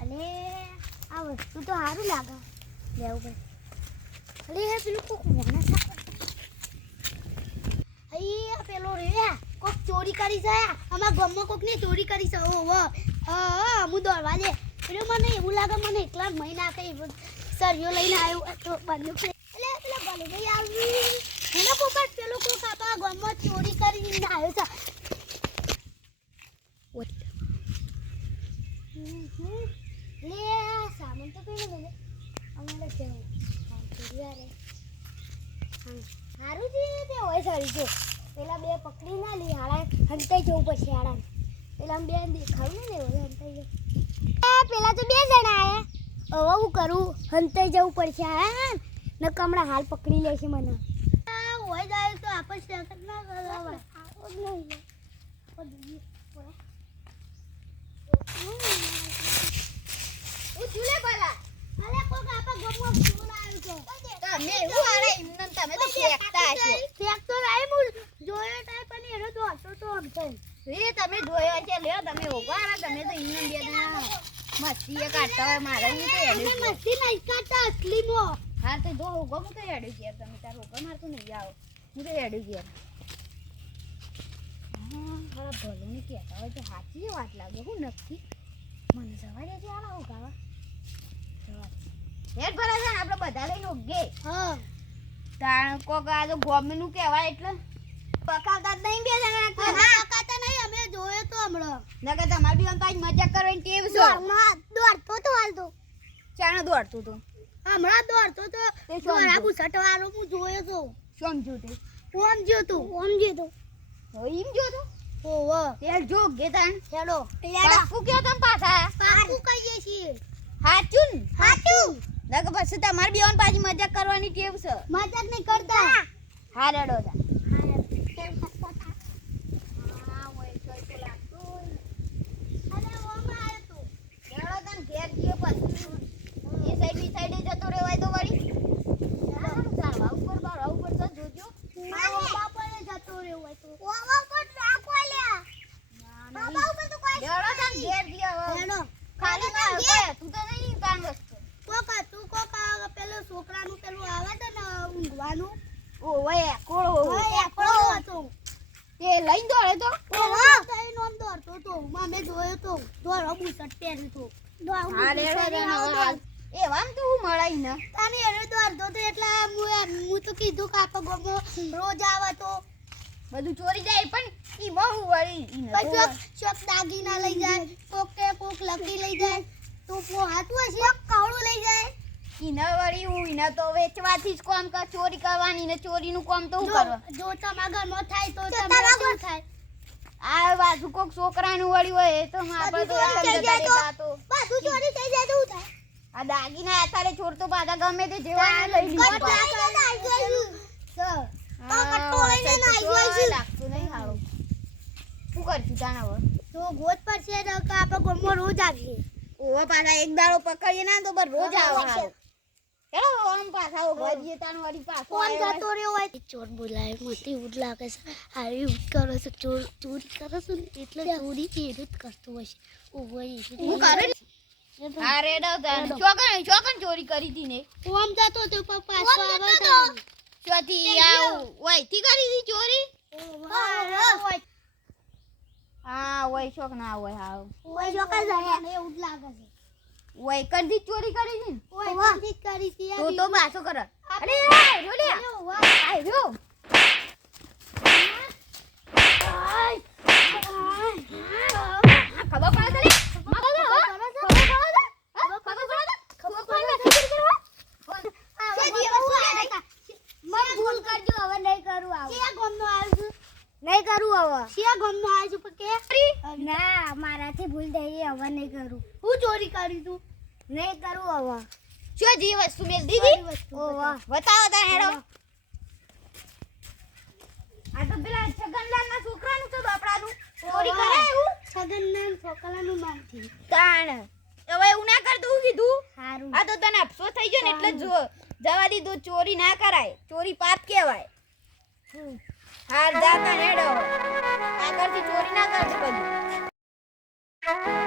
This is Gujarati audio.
અલે આ વસ્તુ તો સારું લાગે લેવું પડે. અલે હે પેલું કોક મોના સાપ અઈ પેલો રે કોક ચોરી કરી છે અમાર ગામમાં કોક ની ચોરી કરી છે. ઓ હા હું દોડવા દે એટલે મને એવું લાગે મને એકલા મહિના કઈ સરિયો લઈને આવ્યો તો બન્યું એટલે પેલા ભલે ભાઈ આવી એના પોપટ પેલો કોક આપણા ગામમાં ચોરી કરીને આવ્યો છે. લે સામાન તો પેલો મને અમારે છે ચોરી હારું છે તે હોય સારી જો પેલા બે પકડી ના લી હાડા હંતાઈ જવું પડશે હાડા પેલા બે દેખાયું ને હવે હંતાઈ પેલા તો બે જણા આયા હવે હું કરું હંતાઈ જવું પડશે હા ન કમણા હાલ પકડી લેશે મને હોય જાય તો આપણે સેકન્ડ ના કરાવા આવો જ નહીં હું ઝૂલે ભલા અલે કોક આપા ગમો ફોન આવ્યો છે તમે હું આરે ઇમન તમે તો ફેંકતા હશો ફેંકતો નહીં હું જોયો ટાઈ પણ એનો દોડતો તો આમ છે રે તમે જોયો છે લ્યો તમે ઉભા તમે તો ઇમન બે ના મસ્તી એ કાઢતા હોય મારે ની તો એડે મસ્તી નહીં કાઢતા અસલી મો હા તો જો ઉગો હું તો એડે છે તમે તાર ઉગો માર તો નહીં આવો હું તો એડે છે હા ભલે ને કહેતા હોય તો સાચી વાત લાગે હું નક્કી મને જવા દે છે આવા ઉગાવા હેડ ભરા છે આપણે બધા લઈને ઉગે હા તાણ કોક આ તો ગોમનું કહેવાય એટલે પકાવતા નહીં બે જણા પકાવતા નહીં અમે જોયો તો હમણો નકર તમાર બી કાઈ મજાક કરવાની ટેવ છે દોડતો તો હાલતો ચાણ દોડતો તો હમણાં દોડતો તો દોડા બુસટવાળો હું જોયો તો સમજો તે ઓમ જો તો એમ જો તો ઓવો તેલ જો ગેતાન હેડો પાકુ કયો તમ પાછા પાકુ કહીએ છીએ હાચું લગ પછી તમાર બેન પાછી મજાક કરવાની ટેવ છે મજાક નહીં કરતા હા રેડો જા હા ઓય કઈ તો લાગતો અરે ઓ માર તું રેડો તન ઘેર ગયો પછી એ સાઈડે જતો રેવાય તો વળી ચાલવા ઉપર બાર ઉપર તો જોજો બાપા પર જતો રેવાય તો ઓવા પર રાખો લ્યા બાબા ઉપર તો કોઈ રેડો તન ઘેર ગયો રેડો ખાલી ના તું તો નહીં કાન વસ્તુ કોકા તું કોકા પેલો છોકરાનું પેલું આવે તો ને ઊંઘવાનું ઓય કોળો હતો તે લઈ દોડે તો કઈ નોમ દોડતો તો મામે જોયો તો દોડો બુસટ પહેર્યું તો એવામ તું મળાઈ ને તને એને દોડતો તો એટલે હું તો કીધું કે આપો ગમો રોજ આવે તો બધું ચોરી જાય પણ ઈ બહુ વળી ચોક દાગીના લઈ જાય કોક કે કોક લકી લઈ જાય તો કો હાથું હશે કાવડું લઈ જાય ઈના વળી હું ઈના તો વેચવાથી જ કામ કર ચોરી કરવાની ને ચોરીનું કામ તો હું કરવા જો તમારા ઘરમાં થાય તો તમારા ઘર થાય આ બાજુ કોક છોકરાનું વળી હોય તો આપણે તો સમજતા તો બાજુ ચોરી થઈ જાય તો થાય આ દાગીના આતારે છોડતો પાછા ગમે તે જેવા લઈ લીધું લાગતું નહીં હારું શું કરશું તાણા તો ગોત પર છે આપણે ગમો રોજ આવીએ ઓવા પાછા એક દાડો પકડીએ ના તો બર રોજ આવે હેલો આમ પાછા ભજીએ તાણ વળી પાછો કોણ જતો રહ્યો હોય ચોર બોલાય મને ઉડ લાગે છે હારી ઉડ કરે છે ચોરી કરે છે એટલે ચોરી એનું જ કરતો હોય છે ઓય હું કરે હા રેડો તાણ ચોકન ચોરી કરી દી ને ઓમ જતો તો પાછો આવે તો ચોથી આવ ઓય થી કરી દી ચોરી હા ઓય શોક ના હોય હા ઓય શોક જાય ને એવું લાગે છે ઓય કદી ચોરી કરી છે ઓય કદી કરી છે તો બાસો કર અરે રોડ્યા આય રહ્યો ખબર પડે નહીં કરું હવે શિયા ગમનો આજ ઉપર કે ના મારાથી ભૂલ થઈ ગઈ હવે નહીં કરું હું ચોરી કરી તું નહીં કરું હવે શું જી વસ્તુ મેલ દીધી ઓવા બતાવો તા હેડો આ તો પેલા છગનલાલના છોકરાનું તો બાપડાનું ચોરી કરે એવું છગનલાલ છોકરાનું માનથી તાણ હવે એવું ના કર તું કીધું સારું આ તો તને અફસોસ થઈ ગયો ને એટલે જો જવા દીધું ચોરી ના કરાય ચોરી પાપ કહેવાય હાર જાતા હેડો આ કરતી ચોરી ના કરતી બધું હા